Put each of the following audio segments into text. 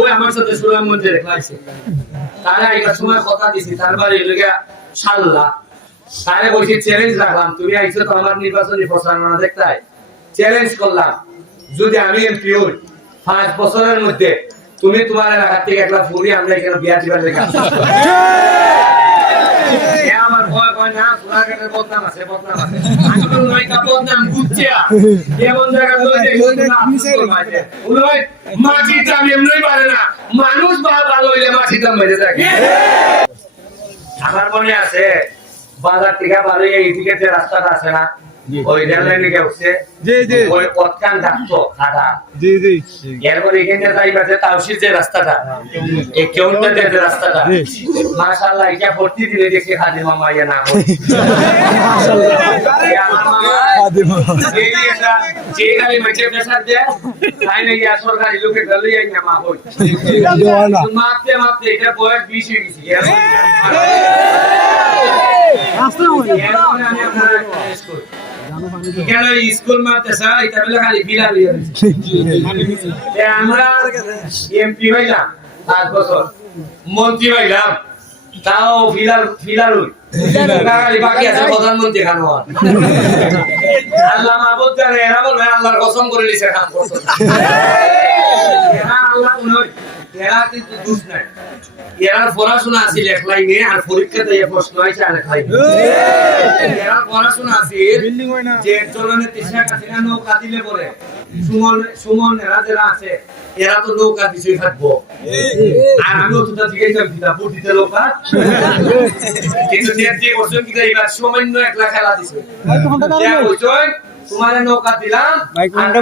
ওই আমার সাথে সুরাম মন্দিরে খেলাইছে তারা একটা সময় কথা দিছি তার বাড়ি লেগে সাল্লা। তারে বলছি চ্যালেঞ্জ রাখলাম তুমি আইছো তো আমার নির্বাচনী প্রচারণা দেখতে চ্যালেঞ্জ করলাম। যদি আমি এমপি হই পাঁচ বছরের মধ্যে তুমি তোমার এলাকার থেকে একটা ফুরি আমরা এখানে বিয়া দিবার লেগে আমার ভয় ভয় না সোনারঘাটের বদনাম আছে বদনাম আছে। বুঝছি এমন পারে না। মানুষ বা ভালো হইলে মাছির দাম বেড়ে থাকে আমার মনে আছে বাজার থেকে বাড়ি এইদিকে যে রাস্তাটা আছে না ওই রেল লাইনে গেছে জি জি। ওই পথকান ডাকতো খাটা। জি জি। এরপর এখানে যাইবা যে তাওসির যে রাস্তাটা এই কেউনটা যে রাস্তাটা। মাশাআল্লাহ এটা ভর্তি দিলে দেখি খাদি মামা ইয়া না। এই মামা এই এটা যে গাড়ি মেচে প্রেসার দেয় তাই না ইয়া সরকারি লোকে গেলে এই নামা হই মাপতে মাপতে এটা বয়স বিশ হয়ে গেছে। আপনার স্কুল কেন স্কুল মারতে চাই তাহলে খালি বিলাল হয়েছে। আমরা এমপি হইলাম পাঁচ বছর। মন্ত্রী হইলাম তাও ফিলার ফিলার হই। বাকি আছে প্রধানমন্ত্রী খান হওয়ার। আল্লাহ মাহবুব জানে এরা বলবে আল্লাহর কসম করে নিছে আল্লাহ এরা কিন্তু দুষ নাই। এরা পড়াশোনা আছে এক লাইনে আর পরীক্ষাতে এ প্রশ্ন আছে আর এক লাইনে এরা পড়াশোনা আছে বিল্ডিং না। যে চলনে তৃষ্ণা কাছে নৌকা দিলে পরে। সুমন সুমন এরা যারা আছে এরা তো নৌকা পিছিয়ে থাকব। আর আমি অতটা জিজ্ঞেস করছি না বুদ্ধিতে নৌকা। কিন্তু যে যে বছর কি এবার সামান্য একলা খেলা দিছে। তোমার নৌকা দিলাম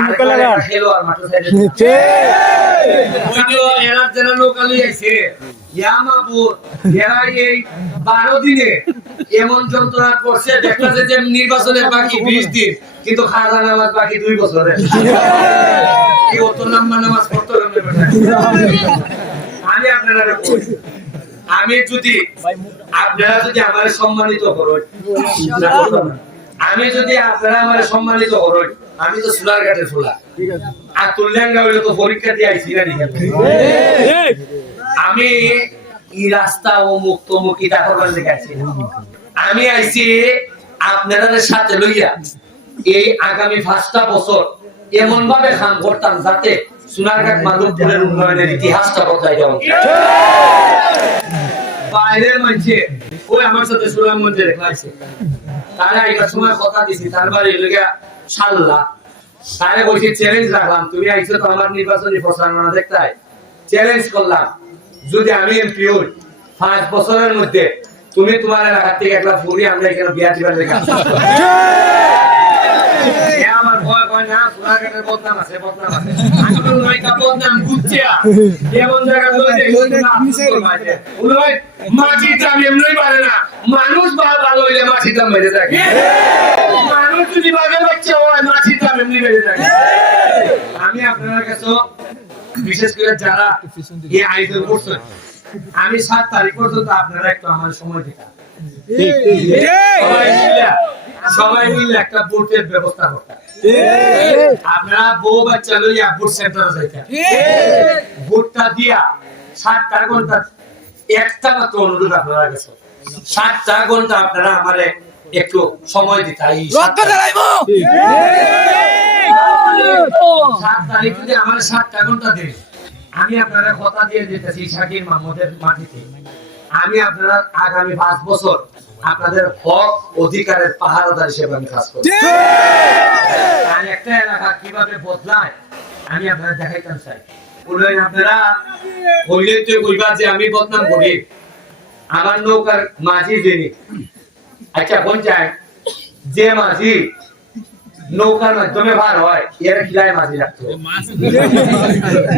মুখে লাগান? একটা মাঠে সাইডে ওই তো যারা নৌকা লই আইছে। এরা এই বারো দিনে এমন যন্ত্রণা করছে দেখতেছে যে নির্বাচনের বাকি বিশ দিন কিন্তু খাজা নামাজ বাকি দুই বছরে কি অত লম্বা নামাজ পড়তে আমি আপনারা আমি যদি আপনারা যদি আমার সম্মানিত করেন আমি যদি আপনারা আমার সম্মানিত করেন আমি তো সুলার ঘাটের ফুলা আর তুল্যাঙ্গা হইলে তো পরীক্ষা দিয়ে আইছি না আমি এই রাস্তা ও মুক্ত মুখী তাকর বাজে গেছি আমি আইছি আপনাদের সাথে লইয়া এই আগামী পাঁচটা বছর এমন ভাবে কাম করতাম যাতে সোনারঘাট মাধবপুরের উন্নয়নের ইতিহাসটা বদলাই যাও বাইরের মানুষে ওই আমার সাথে সুরাম মন্দিরে খেলাইছে তারা একটা সময় কথা দিছি তার বাড়ি লেগে সাল্লা। তারে বলছি চ্যালেঞ্জ রাখলাম তুমি আইছো তো আমার নির্বাচনী প্রচারণা দেখতে চ্যালেঞ্জ করলাম। যদি আমি এমপি হই পাঁচ বছরের মধ্যে তুমি তোমার এলাকার থেকে একটা ফুরি আমরা এখানে বিয়া দিবার। এ আমার ভয় ভয় না বদনাম আছে বদনাম আছে। তো নয়টা বদনাম বুঝছি এমন জায়গা যাই উনি মাছির দাম এমনই পারে না। মানুষ বা ভালো হইলে মাছির দাম বেড়ে থাকে। মানুষ যদি বাঘের বাচ্চা হয় মাছির দাম এমনি বেড়ে থাকে। আমি আপনার কাছে বিশেষ করে যারা এই আয়োজন করছেন আমি সাত তারিখ পর্যন্ত আপনারা একটু আমার সময় দিতাম সবাই মিলে একটা ভোটের ব্যবস্থা করতাম আপনারা বউ বাচ্চা লইয়া ভোট সেন্টারে ভোটটা দিয়া সাতটা ঘণ্টা একটা মাত্র অনুরোধ আপনারা কাছে। সাতটা ঘণ্টা আপনারা আমারে একটু সময় দিতে এই সাতটা- সাত তারিখ। যদি আমার সাতটা ঘণ্টা দেন আমি আপনারা কথা দিয়ে দিতেছি শাকির মাহমুদের মাটিতে। আমি আপনারা আগামী পাঁচ বছর আপনাদের হক অধিকারের পাহারাদার হিসেবে আমি কাজ করব। আর একটা এলাকা কীভাবে বদলায় আমি আপনারা দেখাইতাম চাই আপনারা তো যে আমি বদনাম করি। আমার নৌকার মাঝি যিনি। আচ্ছা চায় যে মাঝি নৌকার মাধ্যমে ভার হয়, এর খিলায় মাঝি রাখতো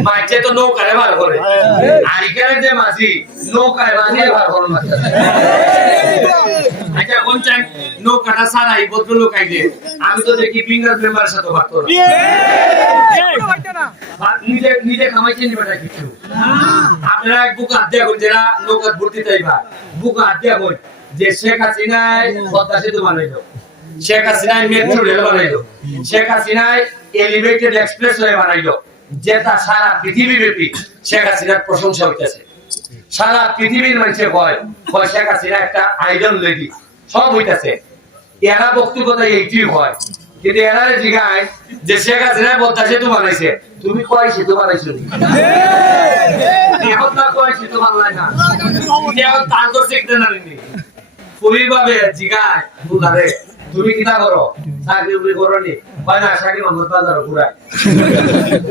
মাঝে তো নৌকারে ভার করে। আর এখানে যে মাঝি, নৌকায় মাঝি ভার করে আচ্ছা কোন চাই নৌকাটা সারাই আইলে আমি তো দেখি ফিঙ্গার মেম্বারের সাথে ভাগ করো নিজে না কিছু। আপনারা এক বুক হাত দিয়ে যারা ভর্তি চাইবা বুক হাত দিয়ে কই যে শেখ হাসিনায় পদ্মা সেতু বানাইলো শেখ হাসিনায় মেট্রো রেল বানাইলো শেখ হাসিনায় এলিভেটেড এক্সপ্রেস ওয়ে বানাইলো যেটা সারা পৃথিবী ব্যাপী শেখ হাসিনার প্রশংসা হইতেছে। সারা পৃথিবীর মানুষে ভয় ভয় শেখ হাসিনা একটা আইডল লেডি সব হইতেছে। এরা বক্তব্যতা এইটি হয়। কিন্তু এরা জিগায় যে শেখ হাসিনা বদ্দা সেতু বানাইছে, তুমি কয় সেতু বানাইছো? এখন না কয় সেতু বানাই না? তার তো শিখতে নারিনি পুলিশ ভাবে জিগায় বুঝারে তুমি কিটা করো? চাকরি উকরি করো নি? হয় না, চাকরি মোহাম্মদ বাজার পুরাই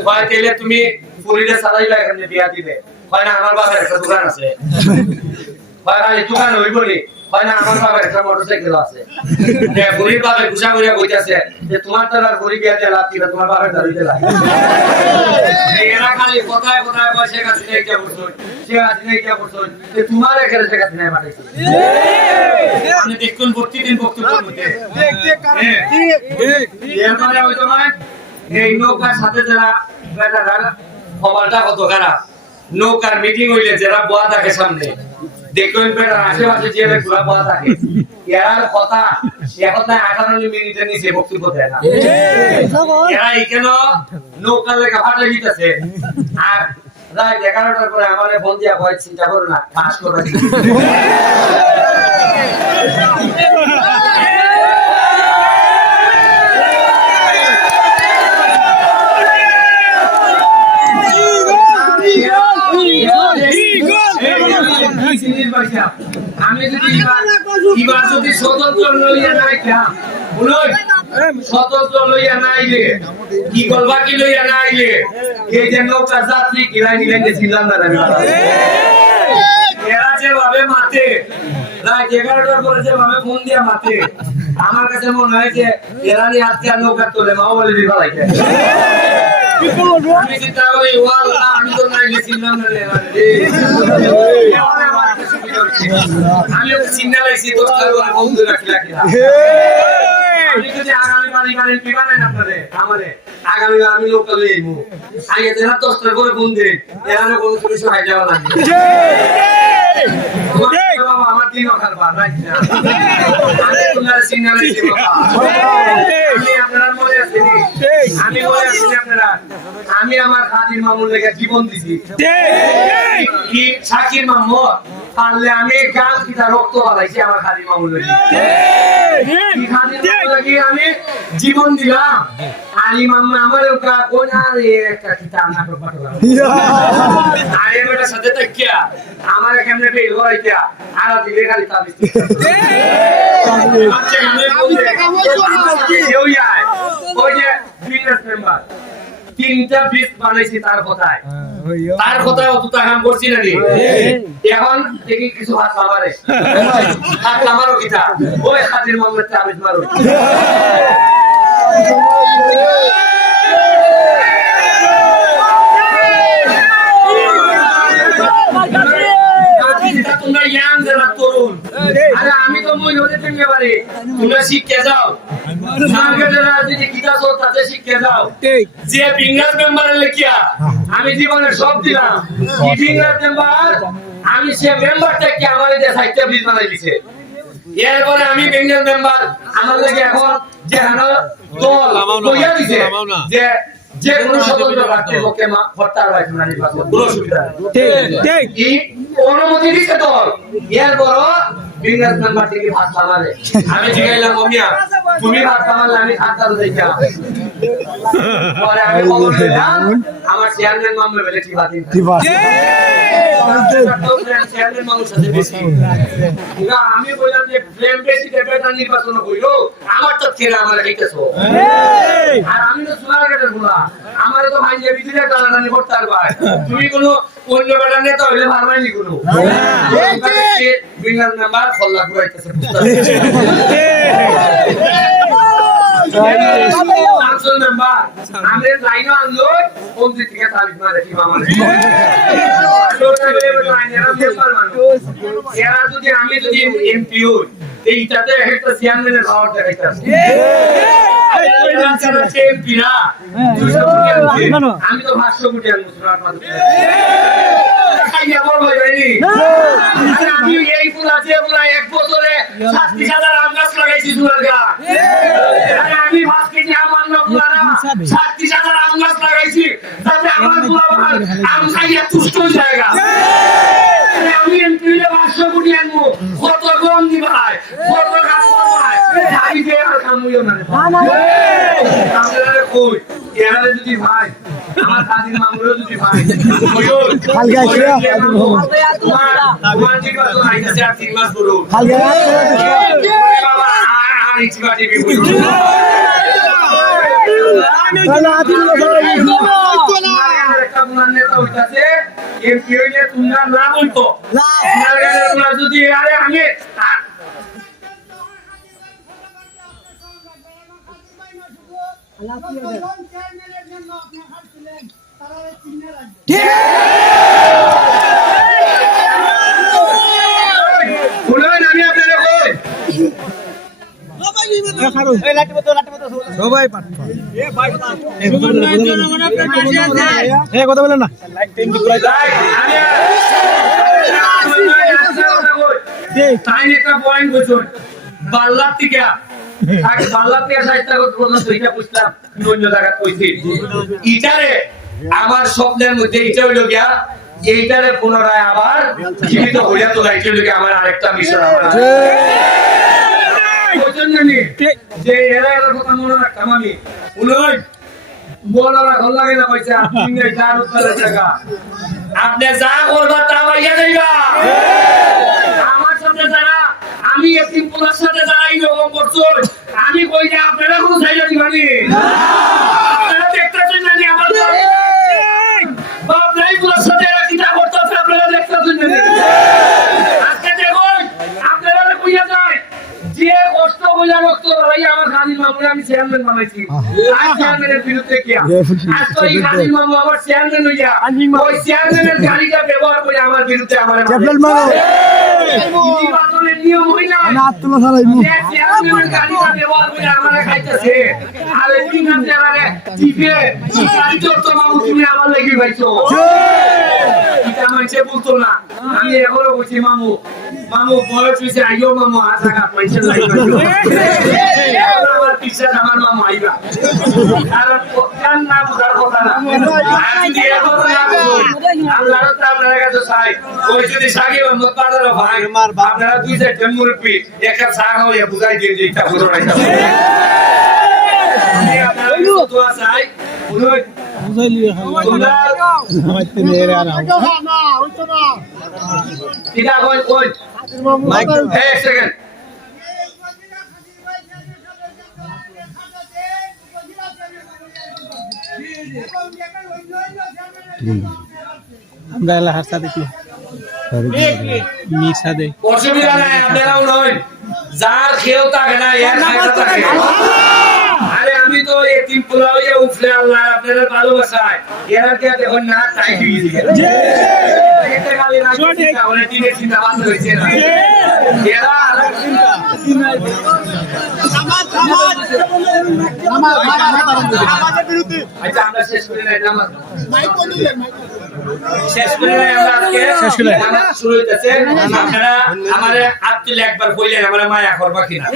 হয় তাইলে তুমি পুলিশে সাদাইলা এখানে বিয়া দিলে? হয় না আমার বাবার একটা দোকান আছে। হয় না দোকান হয় না আমার বাবার একটা মোটরসাইকেল আছে। যে তোমার দ্বারা গরিব লাভ তোমার বাবার দাঁড়িয়ে এরা খালি কোথায় কোথায় বসে গেছে এইটা বলছো সে আছে এইটা বলছো যে তোমার এখানে আমি দেখুন প্রতিদিন বক্তব্য এরপরে ওই তোমার এই নৌকার সাথে যারা খবরটা কত খারাপ। নৌকার মিটিং হইলে যারা বোয়া থাকে সামনে দেখবেন বেটার আশেপাশে যে ঘোরা বোয়া থাকে। এরার কথা সে কথা আঠারো মিনিটের নিচে বক্তব্য দেয় না। এরা এখানে নৌকার লেখা দিতেছে? আর রাত এগারোটার পরে আমার ফোন দিয়া ভয় চিন্তা করো না পাস দিবে। যদি এবার- এবার যদি স্বতন্ত্র লইয়া নাই খাম, স্বতন্ত্র লইয়া নাইলে কি করবা কি লইয়া নাইলে এই যে নৌকা যাত্রী কিলাই নিলেন যে না এরা যেভাবে মাতে রাত এগারোটার পরে যেভাবে ফোন দিয়া মাতে আমার কাছে মনে হয় যে এরা নিয়ে আজকে আর নৌকা তোলে মাও বলে দিবা লাগে। আমি চিন্তা করি ও আমি তো নাই গেছিলাম না আমি বন্ধু যদি আগামী বাড়ি আগামী আমি লোকাল লইবো আগে তেরা দশটার পরে ফোন এরা কোনো কিছু হাই যাওয়া লাগবে। আমার দিন অকাল বার রাখি না? আমি তোমার সিগন্যাল দিছি বাবা। আমি আপনার মনে আছি আমি আছি আপনারা। আমি আমার খাদির মামুর লেগে জীবন দিছি। কি শাকির মামুর? পারলে আমি গাছ কিটা রক্ত বাড়াইছি আমার খাদির মামুর লেগে আমি জীবন দিলাম? আলী মামু আমার আর একটা কিটা নাটক পাঠালাম আরে বেটা সাথে তাকিয়া আমার কেমনে বের হইতা আর দিলে খালি তাবিজ আচ্ছা ওই যে বিজনেস মেম্বার তিনটা বিজ বানাইছি তার কথায়। তার কথায় অত টাকা করছি না রে এখন দেখি কিছু হাত মারে হাত মারো কিটা। ওই হাতির মামলা তাবিজ মারো তোমরা ইয়াং যারা তরুণ আরে আমি তো মই থেকে পারি। তোমরা শিখতে যাও। সঙ্গে যারা যদি কিতা শিখতে যাও যে বিঙ্গাস মেম্বারের লেখিয়া আমি জীবনে সব দিলাম। কি মেম্বার আমি সে মেম্বারটাকে আমার যে সাহিত্য ব্রিজ বানাই দিছে। এরপরে আমি বেঙ্গল মেম্বার আমার লাগে এখন যে হানো দল কইয়া দিছে যে যে কোনো স্বতন্ত্র প্রার্থীর পক্ষে মা ভোটটা আর না নির্বাচন কোনো সুবিধা অনুমতি দিছে দল। এরপর ভাত আমি জিগাইলাম অমিয়া তুমি ভাত খাওয়ালে আমি ভাত খাওয়ালে দেখা পরে আমি খবর পেলাম আমার চেয়ারম্যান মামলা বলে ঠিক আছে চেয়ারম্যান মামুর সাথে বেশি না, আমি বললাম যে বেশি নির্বাচন কইলো আমার তো ছেলে আমার হেঁটেছো আর আমি তো সোনার গেটেরগুলা আমার তো ভাই যে ভিতরে টানাটানি করতে পারবা তুমি কোনো অন্য বেটা নেতা হইলে মেম্বার খল্লা ঘুরাইতেছে লাইনও আনলো পঞ্চায়েত থেকে তারিখ মারে কি মামা এরা যদি আমি যদি এমপি হই এইটাতে একটা চেয়ারম্যানের পাওয়ার দেখাইতেছে আমি তো ভাষ্য হয়ে আরে আমি এই যে পুরা এক বছরে সাতটি হাজার আম গাছ লাগাইছি সুরার গা আমি কেজি আমার লোক আপনারা ছাত্রিশ আম গাছ লাগাইছি তাতে আমার আম খাইয়া তুষ্ট হয়ে জায়গা আর না কই এরা যদি ভাই আমার কাজির মামুরও যদি ভাই হালকা আছে, তোমার তোমার ঠিক আর তিন মাস পুরো হালকা আর আর ইচ্ছা টিভি বুঝো তাহলে হাতি কথা বলেন না। তাই একটা পয়েন্ট বলছুন বাল্লার থেকে আগে বাল্লার থেকে সাহিত্য করতে সেইটা বুঝলাম অন্য জায়গা কইছি ইটারে আমার স্বপ্নের মধ্যে এটা হইল গিয়া এইটারে পুনরায় আবার জীবিত হইয়া তোলা এটা হইল আমার আরেকটা মিশন আমার যে এরা এরা কথা মনে রাখতাম আমি। উলই বলারা ভালো লাগে না পয়সা আপনি যা করবা তা যাইবা। আমি পুলার সাথে যারা করছ আমি কই যে আপনারা কোনো সাইডে দিবানি আপনারা দেখতেছেন না আমার বাপ নাই পুলার সাথে এরা কিটা করতেছে আপনারা দেখতেছেন না আজকে দেখুন আপনারা কইয়া যায় যে কষ্ট কইয়া রক্ত লড়াই আমার গান্ধী মামুরে আমি চেয়ারম্যান বানাইছি। আর চেয়ারম্যানের বিরুদ্ধে আজ তো এই গান্ধী মামু আমার চেয়ারম্যান হইয়া ওই চেয়ারম্যানের গাড়িটা ব্যবহার করে আমার বিরুদ্ধে আমার আমি এখনও বলছি মামু মামু বয়স হয়েছে আইও মামু আশা ঘাট মানছে আমার পিছনে আমার মামু আইবা কারণ কান না বুঝার কথা না আর যদি এখন না বুঝুন, আপনারা তো আপনারা কাছে চাই ওই যদি সাগি মোহাম্মদ বাজার ভাই আপনারা দুই চারটে মুরব্বী একটা চা হইয়া বুঝাই দিয়ে যে এটা বুঝো না এটা বুঝো না। আমি আপনারা দোয়া চাই শুনুন, বুঝাইলি সেকেন্ড আমরা এলাকার সাথে কি মির সাথে অসুবিধা নাই আপনারাও নয় যার খেয়েও থাকে না এর খাইতে থাকে আরে আমি তো এতিম পোলাও ইয়ে উফলে আল্লাহ আপনারা ভালোবাসায়। এরা কে দেখুন না তাই দিয়ে আচ্ছা আমরা শেষ করে আমরা আজকে শেষ করে। শুরু হইতেছে। আপনারা আমারে আত্মীল একবার কইলেন আমার মায়া করবা কিনা?